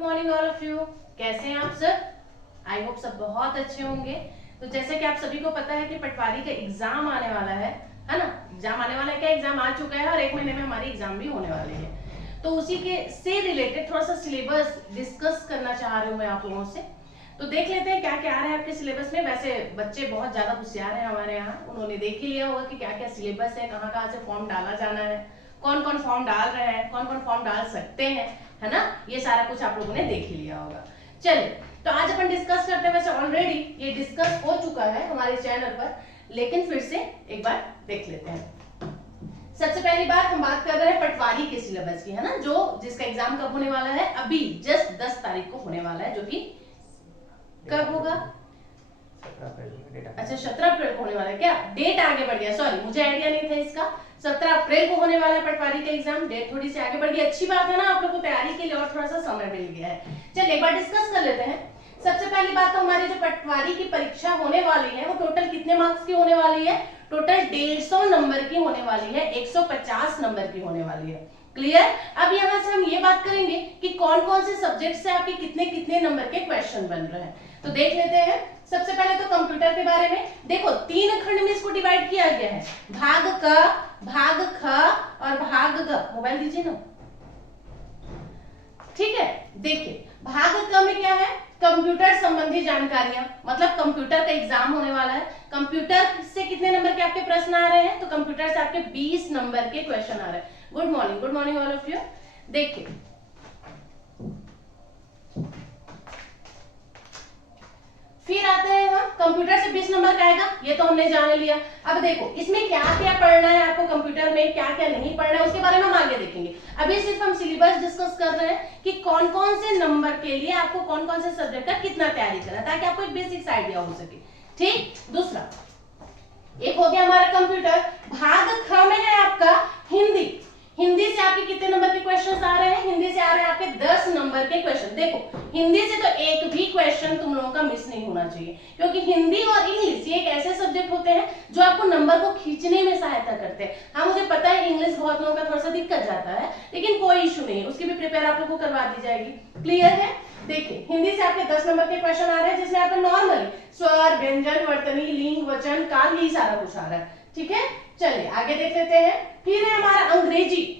Morning all of you. कैसे हैं आप सब? आई होप सब बहुत अच्छे होंगे। तो जैसे कि आप सभी को पता है कि पटवारी का एग्जाम आने वाला है ना? एग्जाम आने वाला है, क्या एग्जाम आ चुका है और 1 महीने में हमारी एग्जाम भी होने वाली है। तो उसी के से रिलेटेड थोड़ा सा सिलेबस डिस्कस करना चाह रही हूँ मैं आप लोगों से। तो देख लेते हैं क्या क्या आ रहा है आपके सिलेबस में। वैसे बच्चे बहुत ज्यादा होशियार हैं हमारे यहाँ, उन्होंने देख ही लिया होगा कि क्या क्या सिलेबस है, कहाँ कहाँ से फॉर्म डाला जाना है, कौन कौन फॉर्म डाल रहे हैं, कौन कौन फॉर्म डाल सकते हैं, है ना? ये सारा कुछ आप लोगों ने देख ही लिया होगा। चलिए, तो आज अपन डिस्कस करते हैं। वैसे ऑलरेडी ये डिस्कस हो चुका है हमारे चैनल पर, लेकिन फिर से एक बार देख लेते हैं। सबसे पहली बात हम बात कर रहे हैं पटवारी के सिलेबस की, है ना? जो जिसका एग्जाम कब होने वाला है? अभी जस्ट 10 तारीख को होने वाला है, जो कि कब होगा? 17 अप्रैल। अच्छा, 17 अप्रैल को होने वाला है क्या? डेट आगे बढ़ गया, सॉरी मुझे आइडिया नहीं था इसका। 17 अप्रैल को होने वाला है पटवारी का एग्जाम। डेट थोड़ी सी आगे बढ़ गई, अच्छी बात है ना, आप लोग को तैयारी के लिए और थोड़ा सा समय मिल गया है। चलिए एक बार डिस्कस कर लेते हैं। सबसे पहली बात, तो हमारी जो पटवारी की परीक्षा होने वाली है वो टोटल कितने मार्क्स की होने वाली है? टोटल 150 नंबर की होने वाली है, 150 नंबर की होने वाली है। क्लियर? अब यहाँ से हम ये बात करेंगे कि कौन कौन से सब्जेक्ट से आपके कितने कितने नंबर के क्वेश्चन बन रहे हैं। तो देख लेते हैं। सबसे पहले तो कंप्यूटर के बारे में देखो, 3 खंड में इसको डिवाइड किया गया है, भाग क, भाग ख और भाग ग। मोबाइल दीजिए ना। ठीक है, देखिए भाग क में क्या है? कंप्यूटर संबंधी जानकारियां, मतलब कंप्यूटर का एग्जाम होने वाला है। कंप्यूटर से कितने नंबर के आपके प्रश्न आ रहे हैं? तो कंप्यूटर से आपके 20 नंबर के क्वेश्चन आ रहे हैं। Good morning all of you. देखिए फिर आते हैं हम, कंप्यूटर से 20 नंबर का आएगा, ये तो हमने जान लिया। अब देखो इसमें क्या क्या पढ़ना है आपको, कंप्यूटर में क्या क्या नहीं पढ़ना है, उसके बारे में हम आगे देखेंगे। अभी सिर्फ हम सिलेबस डिस्कस कर रहे हैं कि कौन कौन से नंबर के लिए आपको कौन कौन से सब्जेक्ट का कितना तैयारी करना है, ताकि आपको एक बेसिक्स आइडिया हो सके। ठीक, दूसरा एक हो गया हमारा कंप्यूटर। भाग ख में है आपका हिंदी। हिंदी से आपके कितने नंबर के क्वेश्चंस आ रहे हैं? हिंदी से आ रहे हैं आपके 10 नंबर के क्वेश्चन। देखो हिंदी से तो एक भी क्वेश्चन तुम लोगों का मिस नहीं होना चाहिए, क्योंकि हिंदी और इंग्लिश ये एक ऐसे सब्जेक्ट होते हैं जो आपको नंबर को खींचने में सहायता करते हैं। हाँ मुझे पता है इंग्लिश बहुत लोगों का थोड़ा सा दिक्कत जाता है, लेकिन कोई इशू नहीं है, उसकी भी प्रिपेयर आप लोगों को करवा दी जाएगी। क्लियर है? देखिए हिंदी से आपके 10 नंबर के क्वेश्चन आ रहे हैं, जिसमें आपको नॉर्मली स्वर, व्यंजन, वर्तनी, लिंग, वचन, काल, यही सारा कुछ आ रहा है। ठीक है, चलिए आगे देख लेते हैं। फिर है हमारा अंग्रेजी।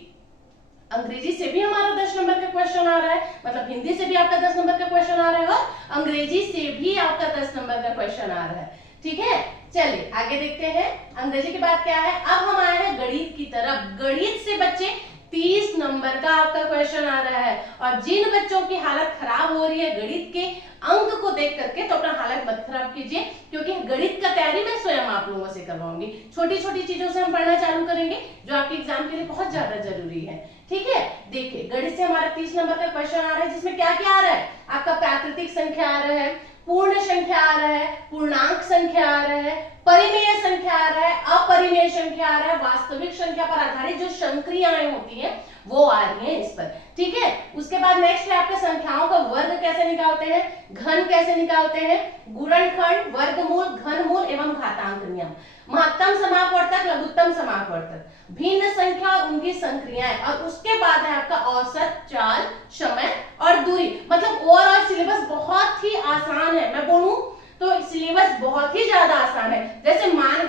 अंग्रेजी से भी हमारा 10 नंबर का क्वेश्चन आ रहा है, मतलब हिंदी से भी आपका 10 नंबर का क्वेश्चन आ रहा है और अंग्रेजी से भी आपका 10 नंबर का क्वेश्चन आ रहा है। ठीक है, चलिए आगे देखते हैं। अंग्रेजी के बाद क्या है? अब हम आए हैं गणित की तरफ। गणित से बच्चे 30 नंबर का आपका क्वेश्चन आ रहा है, और जिन बच्चों की हालत खराब हो रही है गणित के अंक को देख करके, तो अपना हालत मत खराब कीजिए, क्योंकि गणित का तैयारी मैं स्वयं आप लोगों से करवाऊंगी। छोटी छोटी चीजों से हम पढ़ना चालू करेंगे, जो आपके एग्जाम के लिए बहुत ज्यादा जरूरी है। ठीक है, देखिए गणित से हमारा 30 नंबर का क्वेश्चन आ रहा है, जिसमें क्या क्या आ रहा है? आपका प्राकृतिक संख्या आ रहा है, पूर्ण संख्या आ रहा है, पूर्णांक संख्या आ रहा है, परिमेय संख्या आ रहा है, अपरिमेय संख्या आ रहा है, वास्तविक संख्या पर आधारित जो संक्रियाएं होती हैं वो आ रही हैं इस पर। ठीक है, उसके बाद नेक्स्ट है आपके संख्याओं का वर्ग कैसे निकालते हैं, घन कैसे निकालते हैं, गुणनखंड, वर्गमूल, घनमूल एवं घातांक नियम, महत्तम समापवर्तक, लघुत्तम समापवर्तक, भिन्न संख्या और उनकी संक्रियाएं, और उसके बाद है आपका औसत, चाल, समय और दूरी। मतलब ओवरऑल सिलेबस बहुत ही आसान है। मैं बोलूं तो सिलेबस बहुत ही ज्यादा आसान है। जैसे मान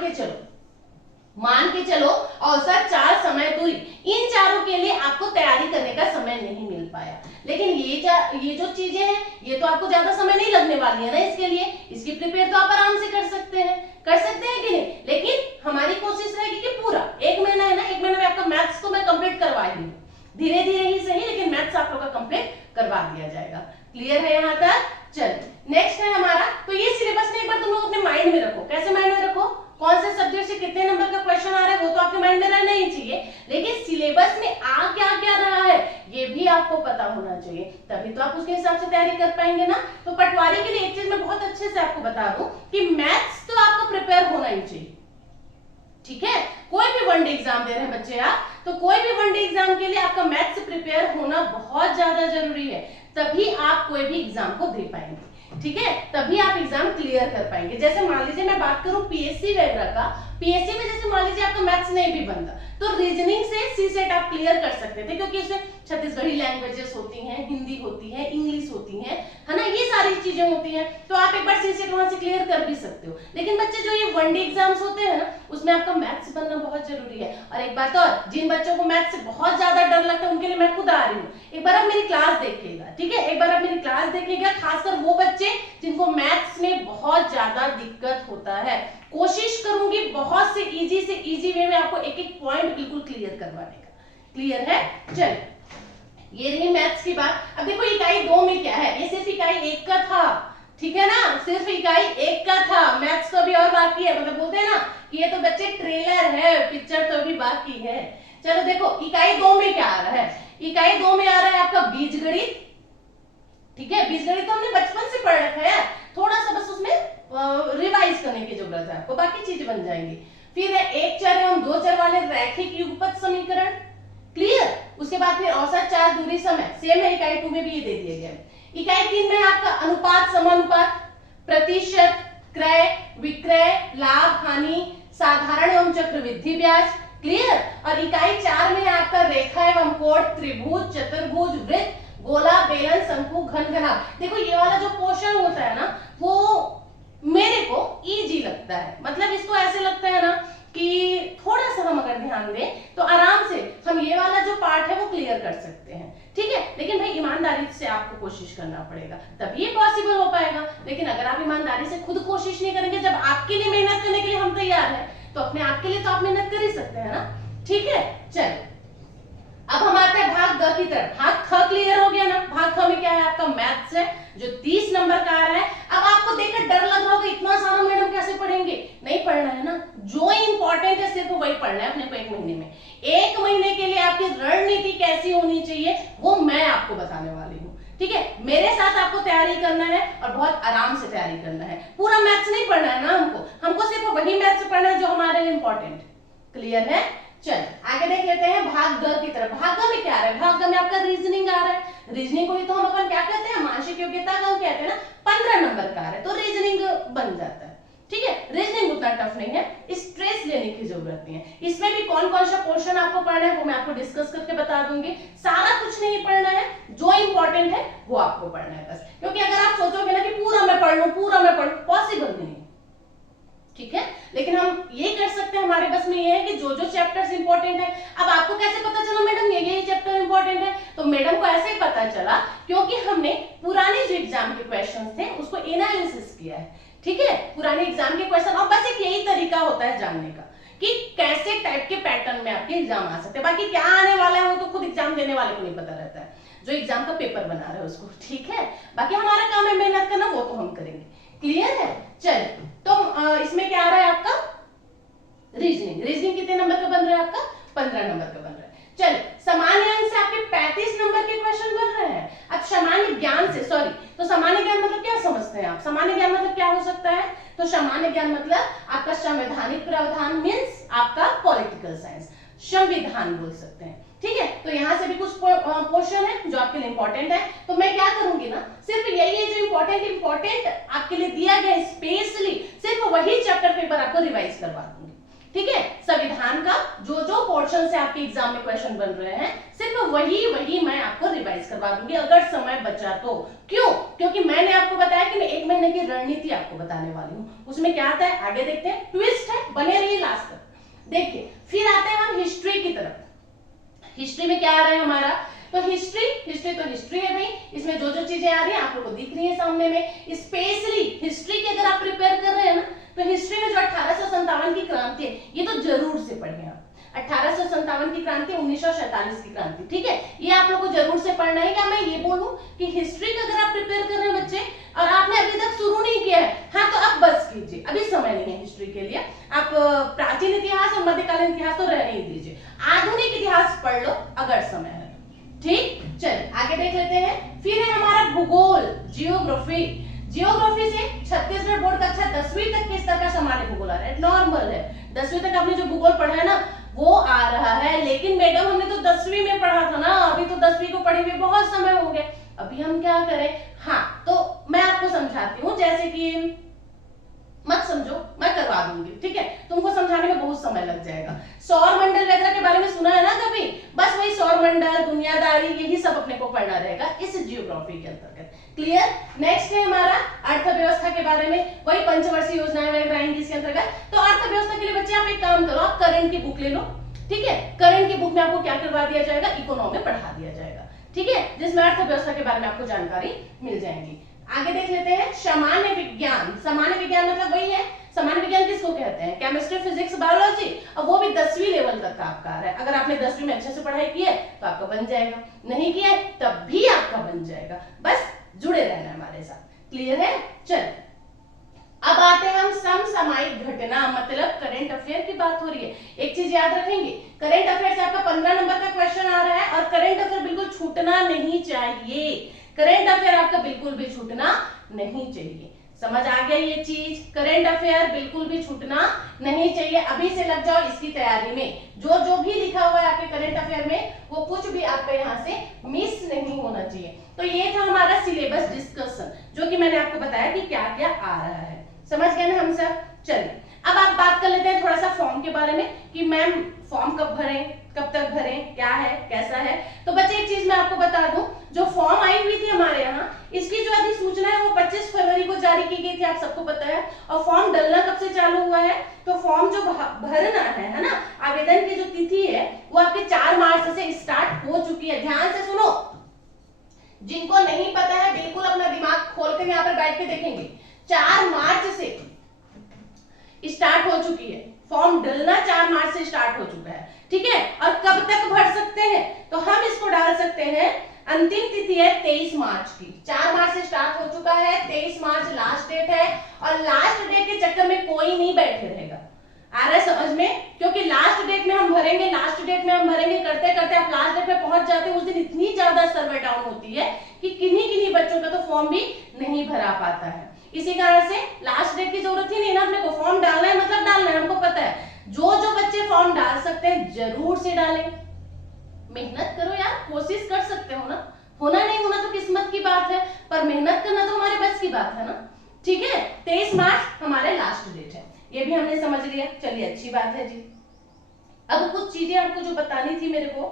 के चलो औसत, चाल, समय, दूरी, इन चारों के लिए आपको तैयारी करने का समय नहीं मिल पाया, लेकिन ये जो चीजें हैं ये तो आपको ज्यादा समय नहीं लगने वाली है ना इसके लिए। इसकी प्रिपेयर तो आप आराम से कर सकते हैं कि नहीं? लेकिन हमारी कोशिश रहेगी कि पूरा 1 महीना है ना, 1 महीने में आपका मैथ्स तो मैं कंप्लीट करवा ही दूं, धीरे धीरे ही सही, लेकिन मैथ्स आप लोग का कंप्लीट करवा दिया जाएगा। क्लियर है यहाँ तक? चलिए नेक्स्ट है हमारा, तो ये सिलेबस में एक बार तुम लोग अपने माइंड में रखो। कैसे माइंड में रखो? कौन से सब्जेक्ट से कितने नंबर का क्वेश्चन आ रहा है वो तो आपके माइंड में रहना ही चाहिए, लेकिन सिलेबस में आ क्या क्या रहा है ये भी आपको पता होना चाहिए, तभी तो आप उसके हिसाब से तैयारी कर पाएंगे ना। तो पटवारी के लिए एक चीज मैं बहुत अच्छे से आपको बता दूं कि मैथ्स तो आपका प्रिपेयर होना ही चाहिए। ठीक है, कोई भी वनडे एग्जाम दे रहे हैं बच्चे आप, तो कोई भी वनडे एग्जाम के लिए आपका मैथ्स प्रिपेयर होना बहुत ज्यादा जरूरी है, तभी आप कोई भी एग्जाम को दे पाएंगे। ठीक है, तभी आप एग्जाम क्लियर कर पाएंगे। जैसे मान लीजिए मैं बात करूं पीएससी वगैरह का, पीएससी में जैसे मान लीजिए आपका मैथ्स नहीं भी बनता तो रीजनिंग से सी सेट आप क्लियर कर सकते थे, क्योंकि उसमें छत्तीसगढ़ी लैंग्वेजेस होती हैं, हिंदी होती है, इंग्लिश होती है ना, ये सारी चीजें होती हैं, तो आप एक बार सी सेट वहां से क्लियर कर भी सकते हो। लेकिन बच्चे जो ये वनडे एग्जाम्स होते हैं ना, उसमें आपका मैथ्स बनना बहुत जरूरी है। और एक बात और, जिन बच्चों को मैथ्स से बहुत ज्यादा डर लगता है उनके लिए मैं खुद आ रही हूँ, एक बार आप मेरी क्लास देखिएगा, ठीक है, एक बार आप मेरी क्लास देखिएगा, खासकर वो बच्चे जिनको मैथ्स में बहुत ज्यादा दिक्कत होता है। कोशिश करूंगी बहुत से इजी वे में आपको एक एक पॉइंट बिल्कुल क्लियर करवाने का। क्लियर है? चलिए, ये रही मैथ्स की बात। अब देखो इकाई 2 में क्या है, ये सिर्फ इकाई 1 का था, ठीक है ना, सिर्फ इकाई 1 का था, मैथ्स तो भी और बाकी है, मतलब बोलते हैं ना कि ये तो बच्चे ट्रेलर है, पिक्चर तो भी बाकी है। चलो देखो इकाई 2 में क्या आ रहा है, इकाई 2 में आ रहा है आपका बीजगणित, ठीक है, बीजगणित तो हमने बचपन से पढ़ रखा है, थोड़ा सा बस उसमें रिवाइज करने की जरूरत है आपको, बाकी चीज बन जाएंगी। फिर है 1 चर एवं 2 चर वाले रैखिक युगपत समीकरण, क्लियर। उसके बाद फिर औसत, चार, दूरी, समय, सेम है, इकाई 2 में भी ये दे दिया गया। इकाई 3 में आपका अनुपात, समानुपात, प्रतिशत, क्रय विक्रय, लाभ हानि, साधारण एवं चक्रवृद्धि ब्याज, क्लियर। और इकाई 4 में आपका रेखा एवं कोण, त्रिभुज, चतुर्भुज, वृत्त, गोला, बेलन, शंकु, घन, घनाभ। देखो ये वाला जो पोर्शन होता है ना, वो मेरे को इजी लगता है, मतलब इसको ऐसे लगता है ना कि थोड़ा सा हम अगर ध्यान दें तो आराम से हम ये वाला जो पार्ट है वो क्लियर कर सकते हैं, ठीक है। लेकिन भाई ईमानदारी से आपको कोशिश करना पड़ेगा, तभी ये पॉसिबल हो पाएगा। लेकिन अगर आप ईमानदारी से खुद कोशिश नहीं करेंगे, जब आपके लिए मेहनत करने के लिए हम तैयार हैं, तो अपने आप के लिए तो आप मेहनत कर ही सकते हैं ना, ठीक है। चलो अब हम आते हैं भाग ग की तरफ। भाग ख क्लियर हो गया ना, भाग ख में क्या है आपका मैथ्स है जो 30 नंबर का आ रहा है। अब आपको देखकर डर लग रहा होगा इतना सारा मैडम कैसे पढ़ेंगे, नहीं पढ़ना है ना, जो इंपॉर्टेंट है सिर्फ वही पढ़ना है अपने को। 1 महीने में, 1 महीने के लिए आपकी रणनीति कैसी होनी चाहिए वो मैं आपको बताने वाली हूँ, ठीक है। मेरे साथ आपको तैयारी करना है और बहुत आराम से तैयारी करना है, पूरा मैथ्स नहीं पढ़ना है ना हमको सिर्फ वही मैथ्स पढ़ना है जो हमारे लिए इंपॉर्टेंट। क्लियर है? चल आगे देख लेते हैं भाग ग की तरफ। भाग ग में क्या आ रहा है, भाग ग में आपका रीजनिंग आ रहा है। रीजनिंग को ही तो हम अपन क्या कहते हैं, मानसिक योग्यता का कहते हैं ना, 15 नंबर का आ रहा है, तो रीजनिंग बन जाता है, ठीक है। रीजनिंग उतना टफ नहीं है, स्ट्रेस लेने की जरूरत नहीं है। इसमें भी कौन कौन सा पोर्शन आपको पढ़ना है वो मैं आपको डिस्कस करके बता दूंगी। सारा कुछ नहीं पढ़ना है, जो इंपॉर्टेंट है वो आपको पढ़ना है बस। क्योंकि अगर आप सोचोगे ना कि पूरा मैं पढ़ लूं, पॉसिबल नहीं, ठीक है। लेकिन हम ये कर सकते हैं, हमारे बस में ये है कि जो जो चैप्टर्स इंपॉर्टेंट है। अब आपको कैसे पता चला मैडम ये चैप्टर इंपॉर्टेंट है, तो मैडम को ऐसे ही पता चला क्योंकि हमने पुराने जो एग्जाम के क्वेश्चंस थे उसको एनालिसिस किया है, ठीक है। पुराने एग्जाम के क्वेश्चन, और बस एक यही तरीका होता है जानने का कि कैसे टाइप के पैटर्न में आपके एग्जाम आ सकते हैं। बाकी क्या आने वाला है वो तो खुद एग्जाम देने वाले को नहीं पता रहता है, जो एग्जाम का पेपर बना रहा है उसको, ठीक है। बाकी हमारा काम है मेहनत करना, वो तो हम करेंगे। क्लियर है? चलिए तो इसमें क्या आ रहा है आपका रीजनिंग। रीजनिंग कितने नंबर का बन रहा है आपका, 15 नंबर का बन रहा है। चलिए सामान्य अंक से आपके 35 नंबर के क्वेश्चन बन रहे हैं। अब सामान्य ज्ञान से, सॉरी, तो सामान्य ज्ञान मतलब क्या समझते हैं आप, सामान्य ज्ञान मतलब क्या हो सकता है, तो सामान्य ज्ञान मतलब आपका संवैधानिक प्रावधान मींस आपका पॉलिटिकल साइंस, संविधान बोल सकते हैं, ठीक है। तो यहाँ से भी कुछ पोर्शन है जो आपके लिए इंपॉर्टेंट है, तो मैं क्या करूंगी ना, सिर्फ यही है जो इंपॉर्टेंट आपके लिए दिया गया स्पेशली, सिर्फ वही चैप्टर पेपर आपको रिवाइज करवा दूंगी, ठीक है। संविधान का जो जो पोर्शन से आपके एग्जाम में क्वेश्चन बन रहे हैं सिर्फ वही मैं आपको रिवाइज करवा दूंगी अगर समय बचा तो। क्यों? क्योंकि मैंने आपको बताया कि मैं 1 महीने की रणनीति आपको बताने वाली हूँ। उसमें क्या आता है आगे देखते हैं, ट्विस्ट है, बने रहिए लास्ट तक। देखिए फिर आते हैं हम हिस्ट्री की तरफ। हिस्ट्री में क्या आ रहा है हमारा, तो हिस्ट्री है भाई, इसमें जो जो चीजें आ रही है आप लोगों को दिख रही है सामने में। स्पेशली हिस्ट्री की अगर आप प्रिपेयर कर रहे हैं ना, तो हिस्ट्री में जो 1857 की क्रांति है ये तो जरूर से पढ़िए आप। 1857 की क्रांति, 1947 की क्रांति, ठीक है, ये आप लोग को जरूर से पढ़ना है। क्या मैं ये बोलूं कि हिस्ट्री का अगर आप प्रिपेयर कर रहे हैं बच्चे और आपने अभी तक शुरू नहीं किया है, हाँ तो आप बस कीजिए, अभी समय नहीं है हिस्ट्री के लिए। आप प्राचीन इतिहास और मध्यकालीन इतिहास तो रहने ही दीजिए, आधुनिक इतिहास पढ़ लो अगर समय है, ठीक। चलिए आगे देख लेते हैं। फिर है हमारा भूगोल, जियोग्राफी। जियोग्राफी से छत्तीसगढ़ बोर्ड कक्षा 10वीं तक के स्तर का सामान्य भूगोल आ रहा है, नॉर्मल है। 10वीं तक आपने जो भूगोल पढ़ा है ना वो आ रहा है, लेकिन मैडम हमने तो 10वीं में पढ़ा था ना, अभी तो 10वीं को पढ़े हुए बहुत समय हो गया, अभी हम क्या करें। हाँ तो मैं आपको समझाती हूँ, जैसे कि मत समझो, मैं करवा दूंगी, ठीक है। तुमको समझाने में बहुत समय लग जाएगा। सौर मंडल वगैरह के बारे में सुना है ना कभी, बस वही सौर मंडल, दुनियादारी, यही सब अपने को पढ़ना रहेगा इस जियोग्राफी के अंतर्गत। क्लियर। नेक्स्ट है हमारा अर्थव्यवस्था के बारे में, वही पंचवर्षीय योजनाएं वगैरह आएंगी इसके अंतर्गत। तो अर्थव्यवस्था के लिए बच्चे आप एक काम करो, आप करंट की बुक ले लो, ठीक है। करंट की बुक में आपको क्या करवा दिया जाएगा, इकोनॉमी पढ़ा दिया जाएगा, ठीक है, जिसमें अर्थव्यवस्था के बारे में आपको जानकारी मिल जाएगी। आगे देख लेते हैं सामान्य विज्ञान। सामान्य विज्ञान मतलब वही है, सामान्य विज्ञान किसको कहते हैं, केमिस्ट्री, फिजिक्स, बायोलॉजी, और वो भी 10वीं लेवल तक का आपका है। अगर आपने 10वीं में अच्छे से पढ़ाई की है तो आपका बन जाएगा, नहीं किया है तब भी आपका बन जाएगा, बस जुड़े रहना हमारे साथ। क्लियर है। चल अब आते हैं हम समसामयिक घटना, मतलब करंट अफेयर की बात हो रही है। एक चीज याद रखेंगे, करंट अफेयर से आपका 15 नंबर का क्वेश्चन आ रहा है, और करंट अफेयर बिल्कुल छूटना नहीं चाहिए। करंट अफेयर आपका बिल्कुल भी छूटना नहीं चाहिए। समझ आ गया ये चीज, करंट अफेयर बिल्कुल भी छूटना नहीं चाहिए। अभी से लग जाओ इसकी तैयारी में, जो जो भी लिखा हुआ है आपके करंट अफेयर में वो कुछ भी आपका यहाँ से मिस नहीं होना चाहिए। तो ये था हमारा सिलेबस डिस्कशन, जो कि मैंने आपको बताया कि क्या क्या आ रहा है। समझ गए ना हम सब। चलिए अब आप बात कर लेते हैं थोड़ा सा फॉर्म के बारे में, कि मैम फॉर्म कब भरें, कब तक भरें, क्या है, कैसा है। तो बच्चे एक चीज मैं आपको बता दूं, जो फॉर्म आई हुई थी हमारे यहाँ, इसकी जो अधिसूचना है वो 25 फरवरी को जारी की गई थी, आप सबको पता है। और फॉर्म डलना कब से चालू हुआ है, तो फॉर्म जो भरना है ना, आवेदन की जो तिथि है वो आपके 4 मार्च से स्टार्ट हो चुकी है। ध्यान से सुनो, जिनको नहीं पता है बिल्कुल अपना दिमाग खोल कर यहाँ पर बैठ के देखेंगे। 4 मार्च से स्टार्ट हो चुकी है, फॉर्म डलना 4 मार्च से स्टार्ट हो चुका है, ठीक है। और कब तक भर सकते हैं, तो हम इसको डाल सकते हैं, अंतिम तिथि है 23 मार्च की। 4 मार्च से स्टार्ट हो चुका है, 23 मार्च लास्ट डेट है, और लास्ट डेट के चक्कर में कोई नहीं बैठे रहेगा। आ रहा है समझ में, क्योंकि लास्ट डेट में हम भरेंगे, लास्ट डेट में हम भरेंगे, करते करते आप लास्ट डेट में पहुंच जाते हैं, उस दिन इतनी ज्यादा सर्वर डाउन होती है कि किन्हीं बच्चों का तो फॉर्म भी नहीं भरा पाता है। इसी कारण से लास्ट डेट की जरूरत ही नहीं ना, अपने को फॉर्म डालना है मतलब डालना है, हमको पता है। जो जो बच्चे फॉर्म डाल सकते हैं जरूर से डालें, मेहनत करो यार, कोशिश कर सकते हो ना, होना नहीं होना तो किस्मत की बात है, पर मेहनत करना तो हमारे बस की बात है ना, ठीक है। 23 मार्च हमारे लास्ट डेट है, ये भी हमने समझ लिया। चलिए अच्छी बात है जी। अब कुछ चीजें आपको जो बतानी थी मेरे को,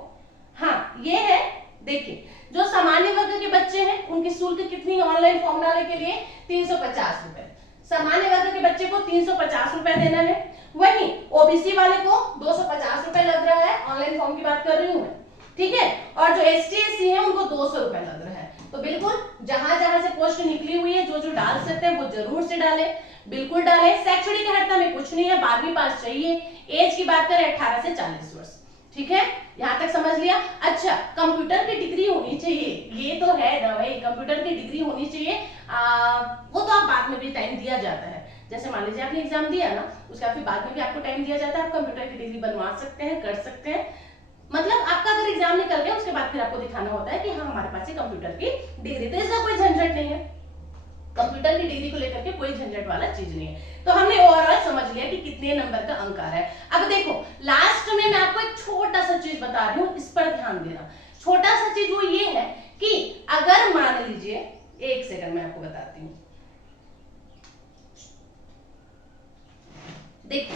हाँ ये है, देखिए जो सामान्य वर्ग के बच्चे हैं उनकी शुल्क कितनी, ऑनलाइन फॉर्म डालने के लिए 350 रुपए। सामान्य वर्ग के बच्चे को 350 रुपए देना है, वहीं ओबीसी वाले को 250 रुपए लग रहा है, ऑनलाइन फॉर्म की बात कर रही हूं मैं, ठीक है। और जो ST/SC है उनको 200 रुपए लग रहा है। तो बिल्कुल जहां जहां से पोस्ट निकली हुई है, जो जो डाल सकते हैं वो जरूर से डाले, बिल्कुल डाले। शैक्षणिक अर्हता में कुछ नहीं है, 12वीं पास चाहिए। एज की बात करें 18 से 40 वर्ष, ठीक है, यहां तक समझ लिया। अच्छा, कंप्यूटर की डिग्री होनी चाहिए, ये तो है ना भाई, कंप्यूटर की डिग्री होनी चाहिए। वो तो आप बाद में भी टाइम दिया जाता है, जैसे मान लीजिए आपने एग्जाम दिया ना, उसका फिर बाद में भी आपको टाइम दिया जाता है, आप कंप्यूटर की डिग्री बनवा सकते हैं, कर सकते हैं। मतलब आपका अगर एग्जाम निकल गया उसके बाद फिर आपको दिखाना होता है कि हाँ हमारे पास कंप्यूटर की डिग्री, तो इसका कोई झंझट नहीं है, कंप्यूटर की डिग्री को लेकर के कोई झंझट वाला चीज नहीं है। तो हमने ओवरऑल समझ लिया कि कितने नंबर का अंक आ रहा है। अब देखो लास्ट में मैं आपको एक छोटा सा चीज बता रही हूँ, इस पर ध्यान देना। छोटा सा चीज वो ये है कि अगर मान लीजिए, एक सेकंड मैं आपको बताती हूँ, देखो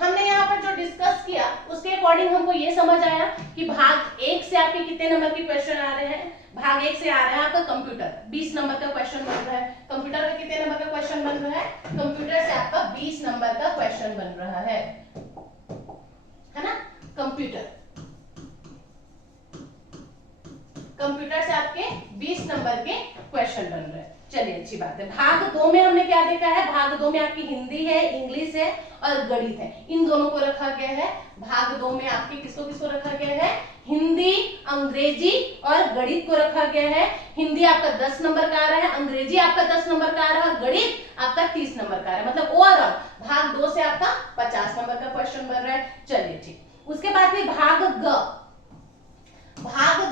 हमने यहाँ पर जो डिस्कस किया उसके अकॉर्डिंग हमको ये समझ आया कि भाग 1 से आपके कितने नंबर के क्वेश्चन आ रहे हैं। भाग 1 से आ रहा है आपका कंप्यूटर, 20 नंबर का क्वेश्चन बन रहा है। कंप्यूटर का कितने नंबर का क्वेश्चन बन रहा है, कंप्यूटर से आपका 20 नंबर का क्वेश्चन बन रहा है ना। कंप्यूटर से आपके 20 नंबर के क्वेश्चन बन रहे हैं। चलिए अच्छी बात है। भाग 2 में हमने क्या देखा है, भाग 2 में आपकी हिंदी है, इंग्लिश है और गणित है, इन दोनों को रखा गया है। भाग 2 में आपके किसको किसको रखा गया है, हिंदी, अंग्रेजी और गणित को रखा गया है। हिंदी आपका 10 नंबर का आ रहा है, अंग्रेजी आपका 10 नंबर का आ रहा है और गणित आपका 30 नंबर का आ रहा है। मतलब ओवरऑल भाग 2 से आपका 50 नंबर का क्वेश्चन बन रहा है। चलिए ठीक, उसके बाद में भाग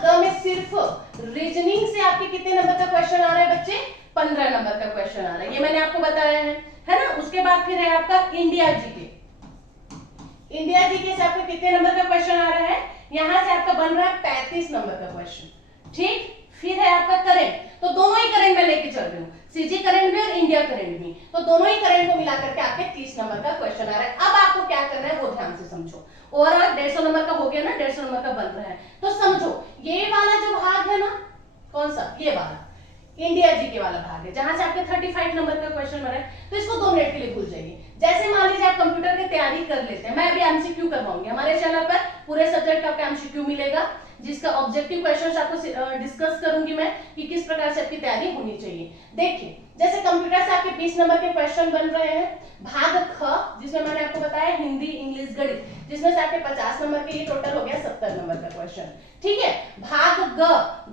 ग में सिर्फ रीजनिंग से आपके कितने नंबर का क्वेश्चन आ रहा है बच्चे, 15 नंबर का क्वेश्चन आ रहा है, ये मैंने आपको बताया है ना। उसके बाद फिर है आपका इंडिया जीके। इंडिया जीके से आपका कितने नंबर का क्वेश्चन आ रहा है, यहां से आपका बन रहा है 35 नंबर का क्वेश्चन, ठीक। फिर है आपका करंट, तो दोनों ही करंट में लेके चल रही हूँ, सीजी करंट में और इंडिया करंट में, तो दोनों ही करंट को मिला करके आपके 30 नंबर का क्वेश्चन आ रहा है। अब आपको क्या करना है वो ध्यान से समझो। ओवरऑल 150 नंबर का हो गया ना, 150 नंबर का बन रहा है, तो समझो ये वाला जो भाग है ना, कौन सा, ये वाला इंडिया जीके वाला भाग है, जहां से आपके 35 नंबर का क्वेश्चन बना है, तो इसको 2 मिनट के लिए भूल जाइए। जैसे मान लीजिए आप कंप्यूटर की तैयारी कर लेते हैं, मैं अभी एमसीक्यू करवाऊंगी, हमारे चैनल पर पूरे सब्जेक्ट का आपका एमसीक्यू मिलेगा, जिसका ऑब्जेक्टिव क्वेश्चंस आपको डिस्कस करूंगी मैं कि किस प्रकार से आपकी तैयारी होनी चाहिए। देखिए जैसे कंप्यूटर से आपके 20 नंबर के क्वेश्चन बन रहे हैं, भाग ख जिसमें मैंने आपको बताया हिंदी इंग्लिश गणित, जिसमें से आपके 50 नंबर के, ये टोटल हो गया 70 नंबर का क्वेश्चन, ठीक है। भाग ग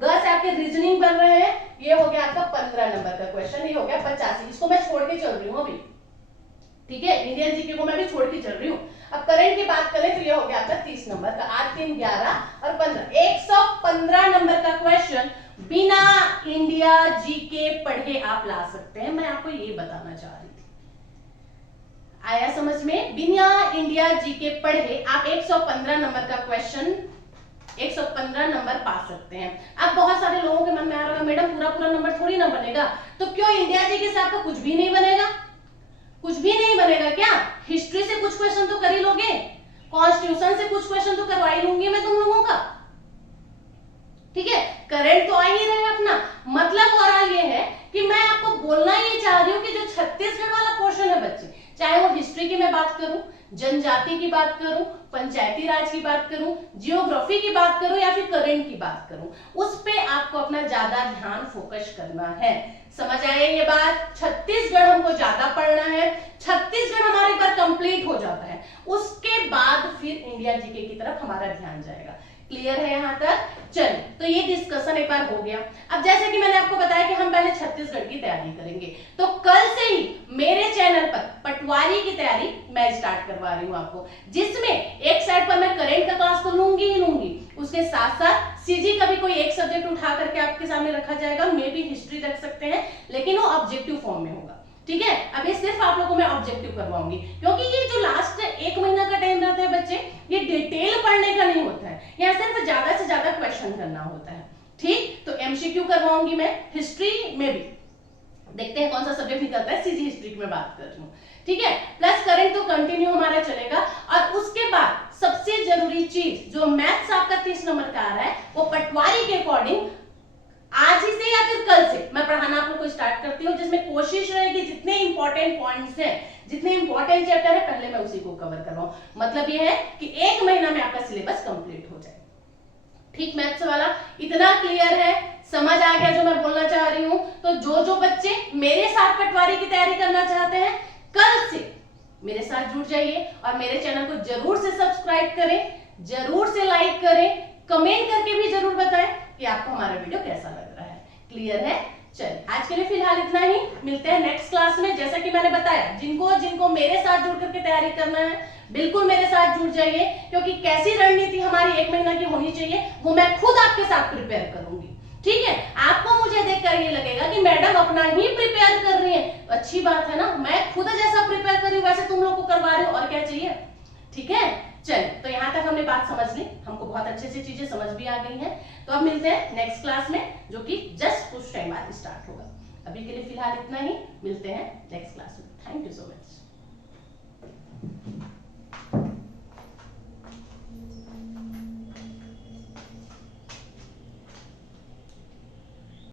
से आपके रीजनिंग बन रहे हैं, ये हो गया आपका 15 नंबर का क्वेश्चन, ये हो गया 85, इसको मैं छोड़ के चल रही हूँ अभी, ठीक है, इंडियन जीके को मैं भी छोड़ के चल रही हूँ। अब करंट की बात करें तो ये हो गया आपका 30 नंबर का, 8 3 11 और 15, 115 नंबर का क्वेश्चन बिना इंडिया जीके पढ़े आप ला सकते हैं, मैं आपको ये बताना चाह रही थी। आया समझ में? बिना इंडिया जीके पढ़े आप 115 नंबर का क्वेश्चन 115 नंबर पा सकते हैं। अब बहुत सारे लोगों के मन में आ रहा है मैडम पूरा नंबर थोड़ी ना बनेगा, तो क्यों इंडिया जीके से आपका कुछ भी नहीं बनेगा? कुछ भी नहीं बनेगा क्या? हिस्ट्री से कुछ क्वेश्चन तो कर ही लोगे, कॉन्स्टिट्यूशन से कुछ क्वेश्चन तो करवा ही लूंगी मैं तुम लोगों का, ठीक है। करंट तो आ ही रहा है अपना, मतलब हो रहा ये है कि मैं आपको बोलना ये चाह रही हूँ कि जो छत्तीसगढ़ वाला पोर्शन है बच्चे, चाहे वो हिस्ट्री की मैं बात करूं, जनजाति की बात करूं, पंचायती राज की बात करूं, जियोग्राफी की बात करूं या फिर करंट की बात करूं, उस पे आपको अपना ज्यादा ध्यान फोकस करना है। समझ आए ये बात? छत्तीसगढ़ हमको ज्यादा पढ़ना है, छत्तीसगढ़ हमारे पर कंप्लीट हो जाता है, उसके बाद फिर इंडिया जीके की तरफ हमारा ध्यान जाएगा। क्लियर है यहाँ तक? चलिए, तो ये डिस्कशन एक बार हो गया। अब जैसे कि मैंने आपको बताया कि हम पहले छत्तीसगढ़ की तैयारी करेंगे, तो कल से ही मेरे चैनल पर पटवारी की तैयारी मैं स्टार्ट करवा रही हूँ आपको, जिसमें एक साइड पर मैं करंट का क्लास तो लूंगी ही लूंगी, उसके साथ साथ सीजी का भी कोई एक सब्जेक्ट उठा करके आपके सामने रखा जाएगा, मे भी हिस्ट्री रख सकते हैं, लेकिन वो ऑब्जेक्टिव फॉर्म में होगा, ठीक है। अभी सिर्फ आप लोगों को मैं ऑब्जेक्टिव करवाऊंगी, क्योंकि ये जो लास्ट 1 महीना का टाइम रहता है बच्चे, ये डिटेल पढ़ने का नहीं होता है, यहाँ सिर्फ ज्यादा से ज्यादा क्वेश्चन करना होता है, ठीक। तो एमसीक्यू करवाऊंगी मैं हिस्ट्री में भी, देखते हैं कौन सा सब्जेक्ट निकलता है, सीजी हिस्ट्री की मैं बात कर रही हूँ, ठीक है। प्लस करंट तो कंटिन्यू हमारा चलेगा, और उसके बाद सबसे जरूरी चीज जो मैथ्स आपका 30 नंबर का आ रहा है, वो पटवारी के अकॉर्डिंग आज ही से या फिर कल से मैं पढ़ाना आप लोग को स्टार्ट करती हूँ, जिसमें कोशिश रहेगी जितने इंपॉर्टेंट पॉइंट्स हैं, जितने इंपॉर्टेंट चैप्टर है, पहले मैं उसी को कवर करवाऊं। मतलब ये है कि 1 महीना में आपका सिलेबस कंप्लीट हो जाए, ठीक। मैथ्स वाला इतना क्लियर है, समझ आ गया जो मैं बोलना चाह रही हूँ? तो जो बच्चे मेरे साथ पटवारी की तैयारी करना चाहते हैं, कल से मेरे साथ जुड़ जाइए और मेरे चैनल को जरूर से सब्सक्राइब करें, जरूर से लाइक करें, कमेंट करके भी जरूर बताएं कि आपको हमारा वीडियो कैसा लग रहा है। क्लियर है? चलिए, आज के लिए फिलहाल इतना ही, मिलते हैं नेक्स्ट क्लास में। जैसा कि मैंने बताया, जिनको मेरे साथ जुड़ करके तैयारी करना है, बिल्कुल मेरे साथ जुड़ जाइए, क्योंकि कैसी रणनीति हमारी 1 महीना की होनी चाहिए वो मैं खुद आपके साथ प्रिपेयर करूंगी, ठीक है। आपको मुझे देखकर ये लगेगा कि मैडम अपना ही प्रिपेयर कर रही है, अच्छी बात है ना, मैं खुद जैसा प्रिपेयर कर रही हूँ वैसे तुम लोग को करवा रही हूँ, और क्या चाहिए, ठीक है। चलिए, तो यहाँ तक हमने बात समझ ली, हमको बहुत अच्छे से चीजें समझ भी आ गई हैं। तो अब मिलते हैं नेक्स्ट क्लास में, जो कि जस्ट कुछ टाइम बाद स्टार्ट होगा। अभी के लिए फिलहाल इतना ही, मिलते हैं नेक्स्ट क्लास में। Thank you so much.